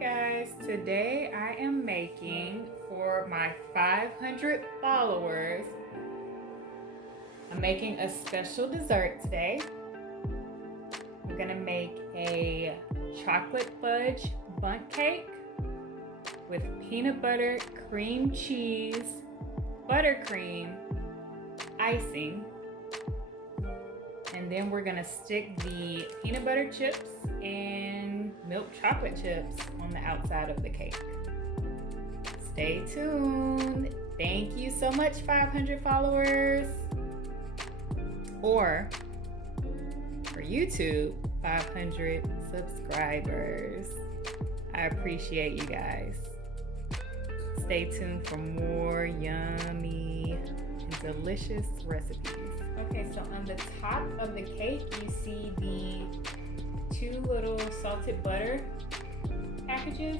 Guys, today I am making for my 500 followers. I'm making a special dessert today. I'm gonna make a chocolate fudge bundt cake with peanut butter, cream cheese, buttercream, icing, and then we're gonna stick the peanut butter chips and milk chocolate chips on the outside of the cake. Stay tuned. Thank you so much, 500 followers. Or for YouTube, 500 subscribers. I appreciate you guys. Stay tuned for more yummy and delicious recipes. Okay, so on the top of the cake, you see the 2 little salted butter packages.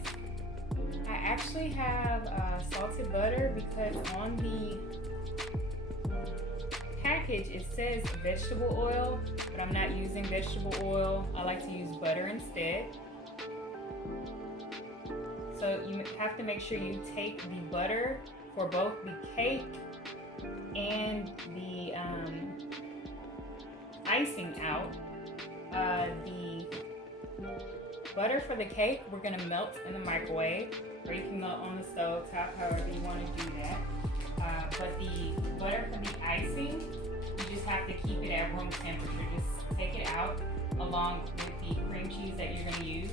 I actually have salted butter because on the package it says vegetable oil, but I'm not using vegetable oil. I like to use butter instead. So you have to make sure you take the butter for both the cake and the icing out. The butter for the cake we're gonna melt in the microwave, or you can melt on the stove top, however you want to do that. But the butter for the icing, you just have to keep it at room temperature. Just take it out along with the cream cheese that you're gonna use.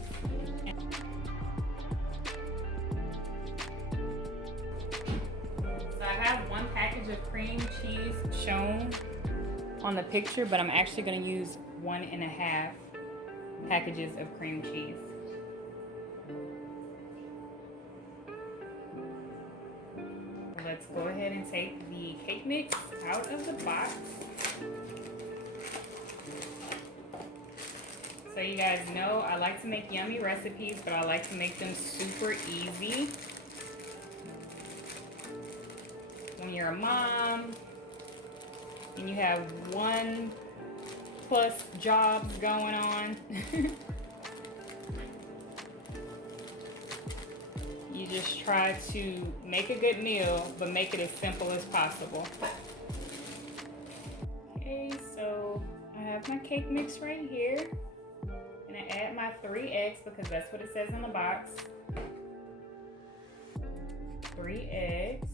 So I have 1 package of cream cheese shown on the picture, but I'm actually going to use 1.5 packages of cream cheese. Let's go ahead and take the cake mix out of the box. So you guys know I like to make yummy recipes, but I like to make them super easy. When you're a mom and you have 1+ jobs going on, you just try to make a good meal, but make it as simple as possible. Okay, so I have my cake mix right here, and I add my 3 eggs because that's what it says on the box. 3 eggs.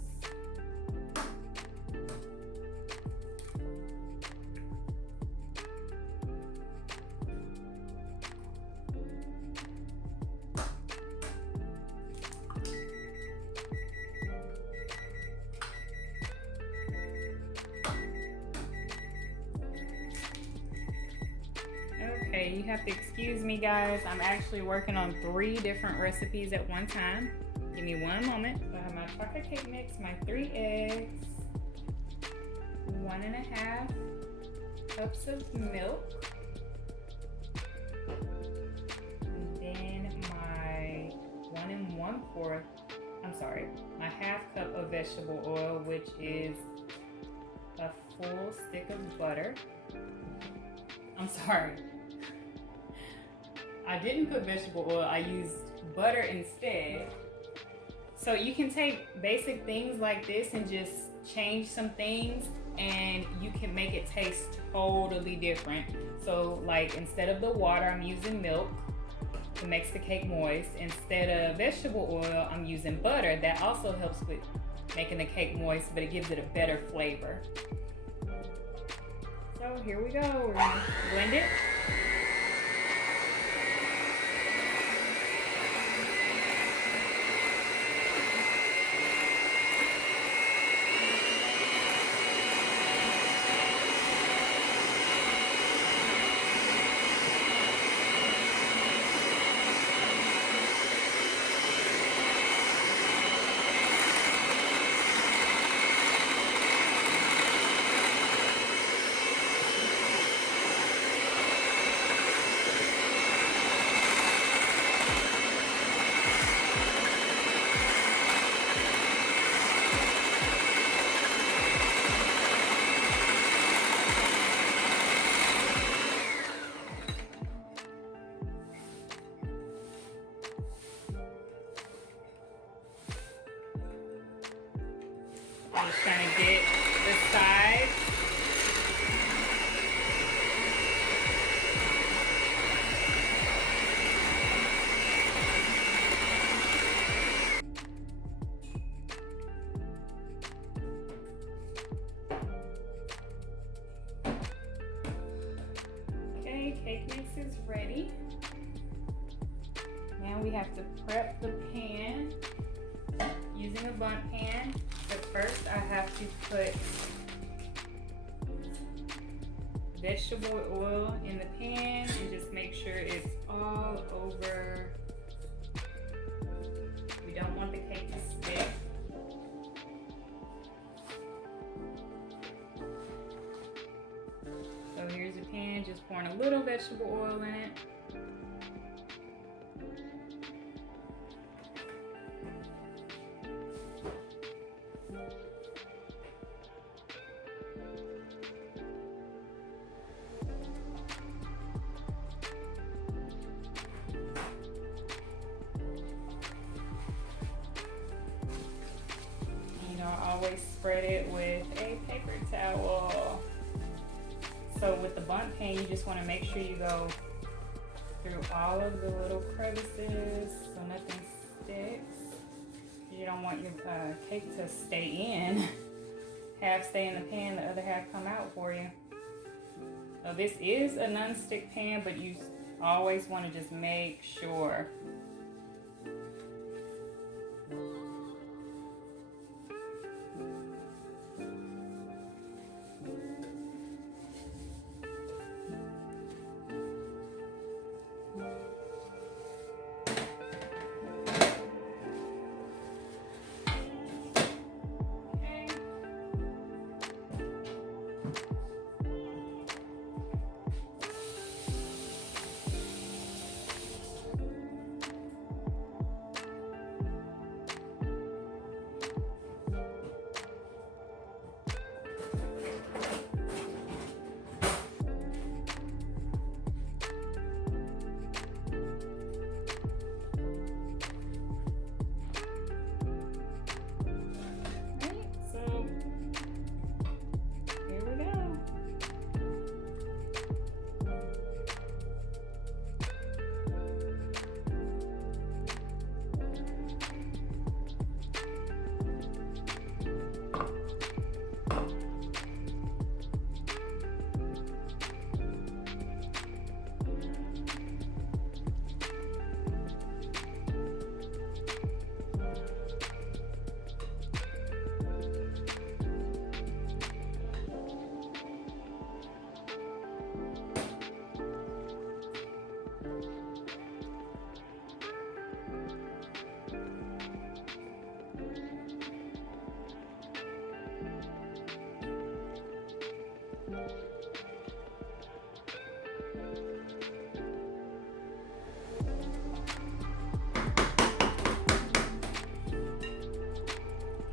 Okay, you have to excuse me, guys. I'm actually working on 3 different recipes at one time. Give me one moment. So I have my chocolate cake mix, my 3 eggs, 1.5 cups of milk, and then my 1 1/4, my 1/2 cup of vegetable oil, which is a full stick of butter. I'm sorry. I didn't put vegetable oil, I used butter instead. So you can take basic things like this and just change some things and you can make it taste totally different. So like instead of the water, I'm using milk. It makes the cake moist. Instead of vegetable oil, I'm using butter. That also helps with making the cake moist, but it gives it a better flavor. So here we go, we're gonna blend it. I'm just trying to get the sides. Okay, cake mix is ready. Now we have to prep the pan using a bundt pan. But first I have to put vegetable oil in the pan and just make sure it's all over. We don't want the cake to stick. So here's the pan, just pouring a little vegetable oil in it. I always spread it with a paper towel. So with the bundt pan, you just want to make sure you go through all of the little crevices so nothing sticks. You don't want your cake to stay in. Half stay in the pan, the other half come out for you. So this is a non-stick pan, but you always want to just make sure.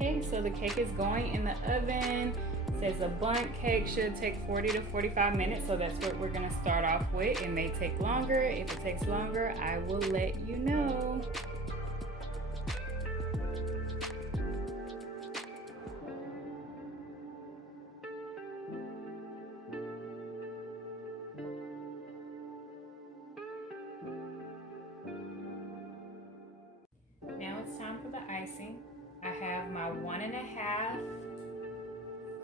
Okay, so the cake is going in the oven. It says a bundt cake should take 40 to 45 minutes, so that's what we're gonna start off with. It may take longer. If it takes longer, I will let you know. Now it's time for the icing. I have my 1.5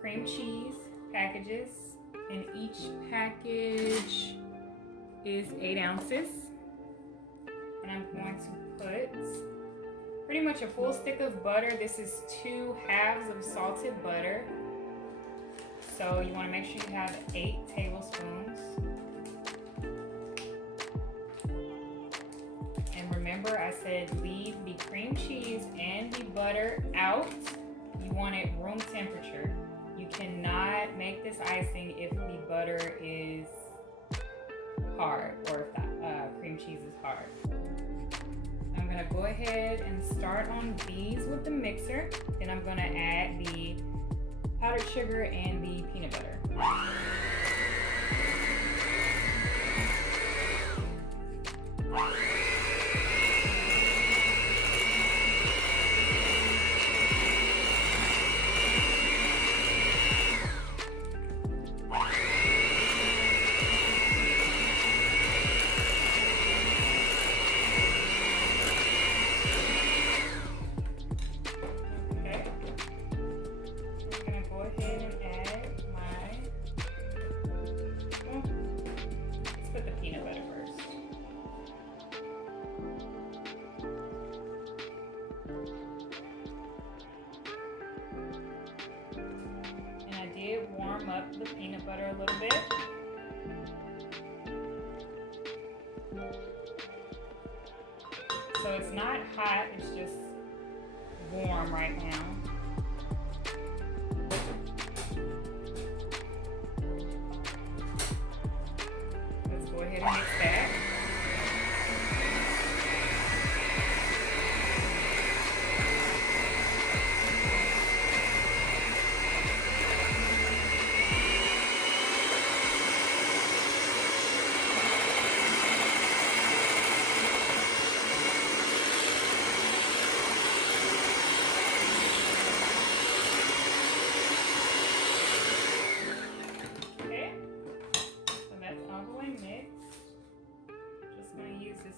cream cheese packages, and each package is 8 ounces. And I'm going to put pretty much a full stick of butter. This is 2 halves of salted butter. So you want to make sure you have 8 tablespoons. And remember, I said leave the cream cheese and the butter out. You want it room temperature. You cannot make this icing if the butter is hard or if the cream cheese is hard. I'm gonna go ahead and start on these with the mixer. Then I'm gonna add the powdered sugar and the peanut butter. up the peanut butter a little bit. So it's not hot, it's just warm right now. Let's go ahead and mix that.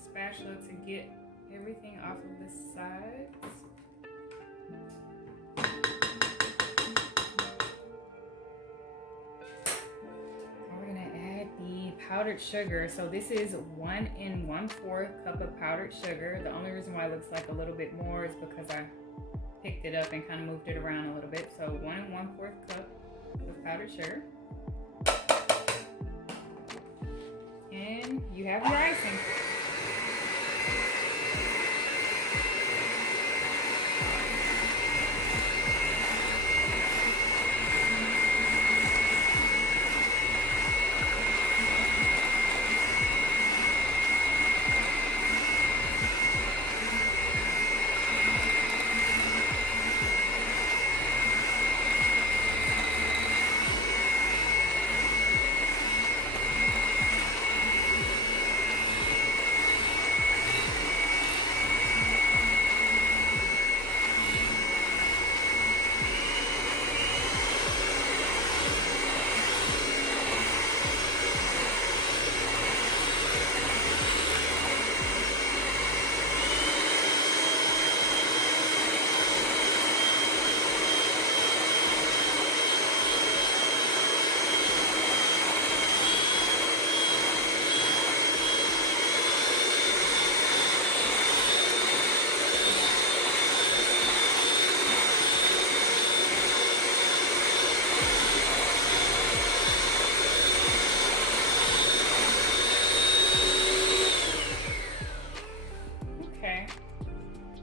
Spatula to get everything off of the sides. We're gonna add the powdered sugar. So this is 1 1/4 cup of powdered sugar. The only reason why it looks like a little bit more is because I picked it up and kind of moved it around a little bit. So 1 1/4 cup of powdered sugar. And you have your icing.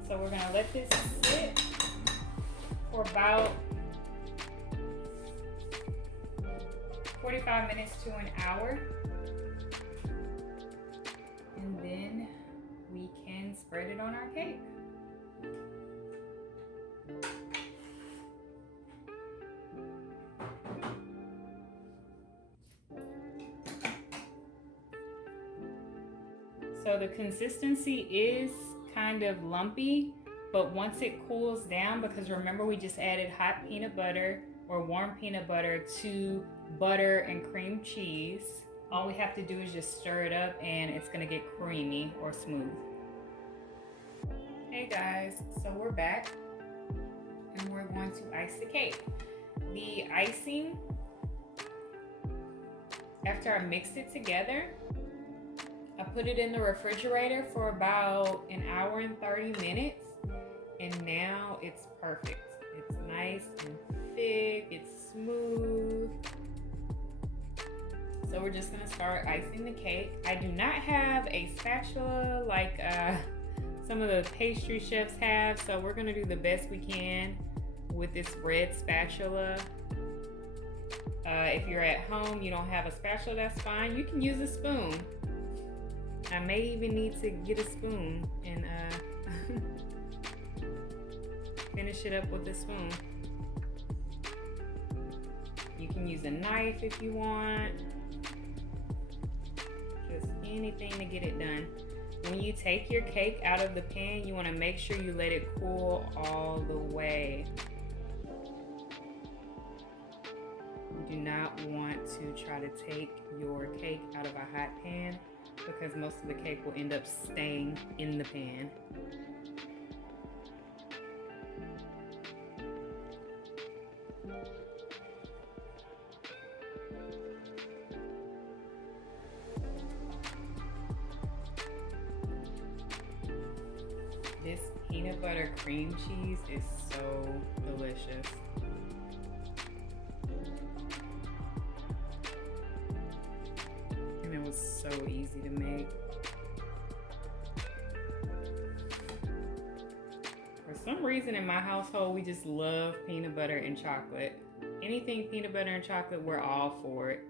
So we're gonna let this sit for about 45 minutes to an hour. And then we can spread it on our cake. So the consistency is kind of lumpy, but once it cools down, because remember we just added hot peanut butter or warm peanut butter to butter and cream cheese, all we have to do is just stir it up and it's gonna get creamy or smooth. Hey guys, so we're back and we're going to ice the cake. The icing, after I mixed it together, I put it in the refrigerator for about an hour and 30 minutes, and now it's perfect. It's nice and thick, it's smooth. So we're just gonna start icing the cake. I do not have a spatula like some of the pastry chefs have, so we're gonna do the best we can with this red spatula. If you're at home, you don't have a spatula, that's fine. You can use a spoon. I may even need to get a spoon and finish it up with a spoon. You can use a knife if you want. Just anything to get it done. When you take your cake out of the pan, you want to make sure you let it cool all the way. You do not want to try to take your cake out of a hot pan, because most of the cake will end up staying in the pan. This peanut butter cream cheese is so delicious. so easy to make. For some reason in my household, we just love peanut butter and chocolate. Anything peanut butter and chocolate, we're all for it.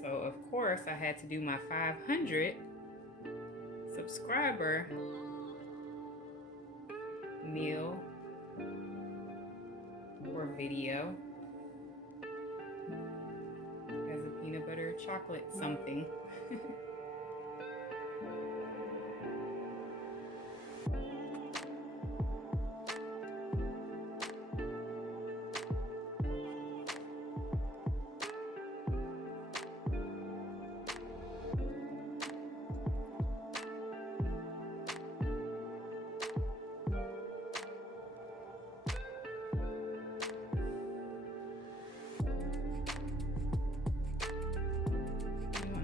So of course I had to do my 500 subscriber meal or video as a peanut butter chocolate something.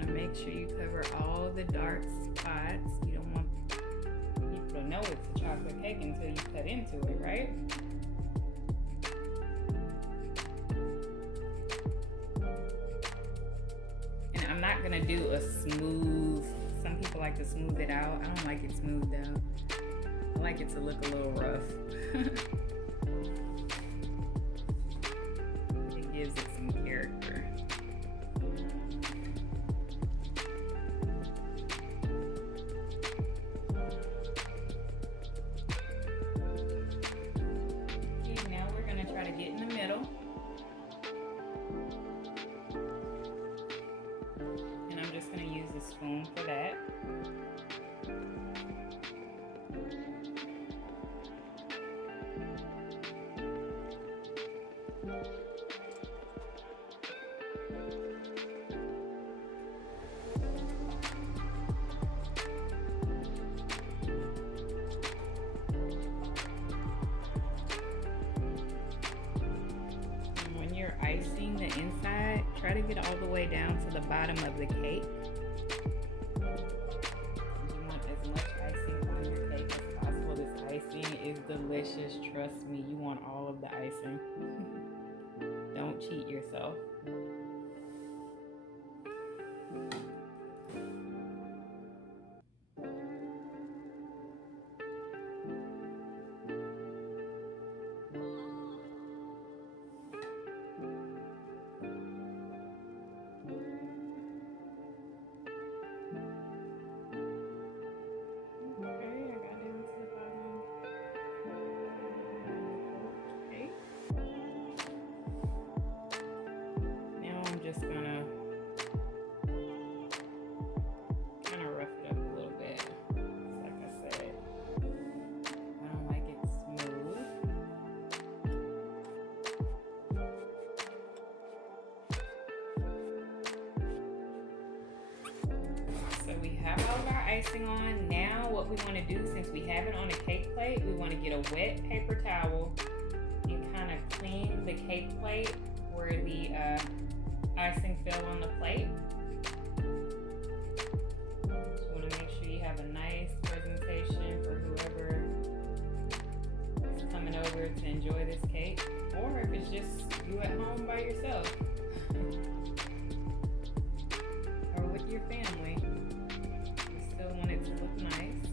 Make sure you cover all the dark spots. You don't want people to know it's a chocolate cake until you cut into it, right? And I'm not gonna do a smooth, some people like to smooth it out. I don't like it smoothed out. I like it to look a little rough. It gives it some character. Get in the middle, and I'm just going to use the spoon for that. Icing the inside, try to get all the way down to the bottom of the cake. You want as much icing on your cake as possible. This icing is delicious, trust me. You want all of the icing. Don't cheat yourself. Just gonna kind of rough it up a little bit. Like I said, I don't like it smooth. So we have all of our icing on. Now what we want to do, since we have it on a cake plate, we want to get a wet paper towel and kind of clean the cake plate where the icing fell on the plate. Just want to make sure you have a nice presentation for whoever is coming over to enjoy this cake, or if it's just you at home by yourself or with your family. You still want it to look nice.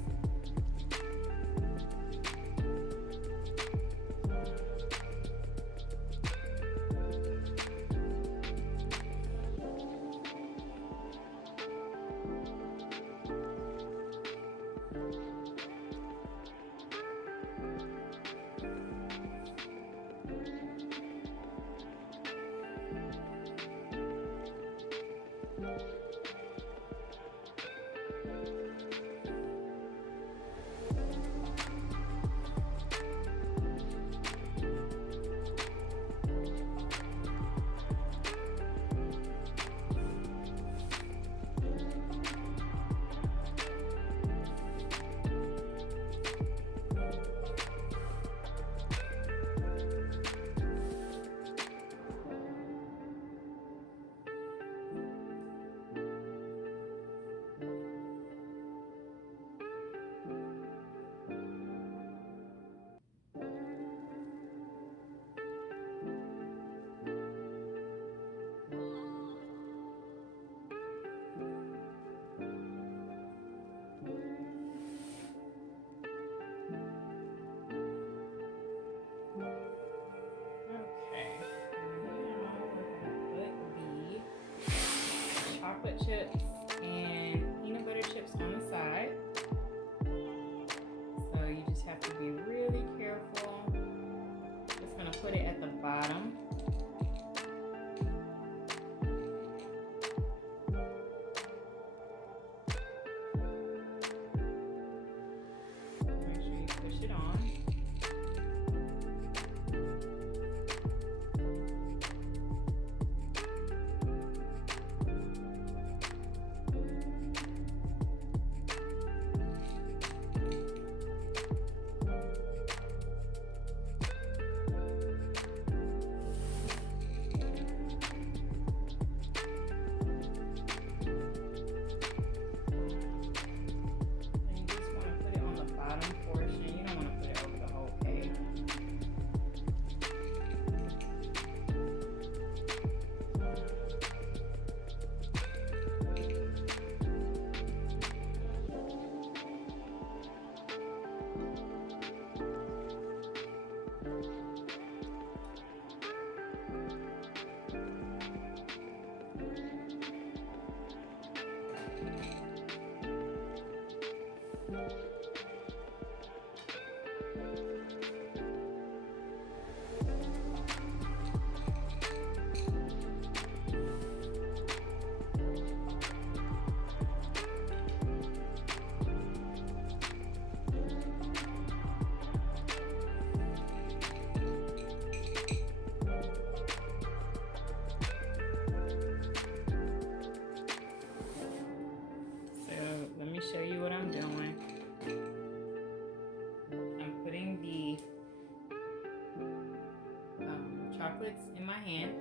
hand.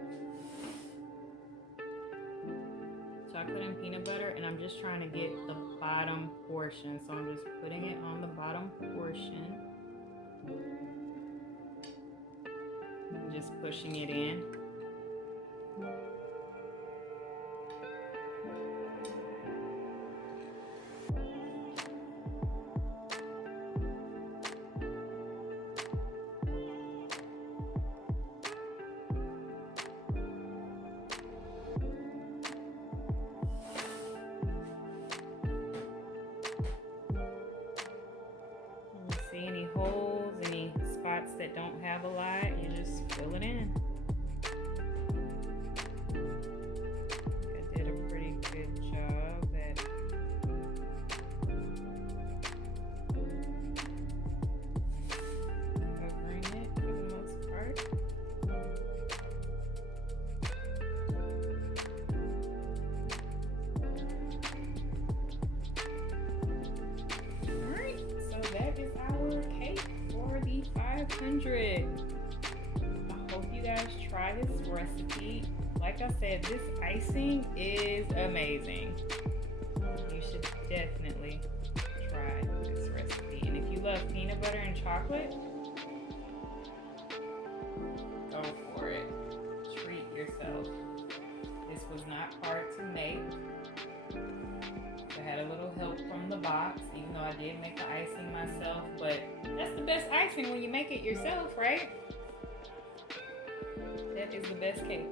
Chocolate and peanut butter, and I'm just trying to get the bottom portion. So I'm just putting it on the bottom portion. And just pushing it in. See any holes, any spots that don't have a lot, you just fill it in. I did a pretty good job at covering it for the most part. Alright, so that is our cake for the 500. I hope you guys try this recipe. Like I said, this icing is amazing. You should definitely try this recipe. And if you love peanut butter and chocolate, go for it. Treat yourself. This was not hard to make. I had a little help from the box, even though I did make the icing myself, but that's the best icing when you make it yourself, right? That is the best cake.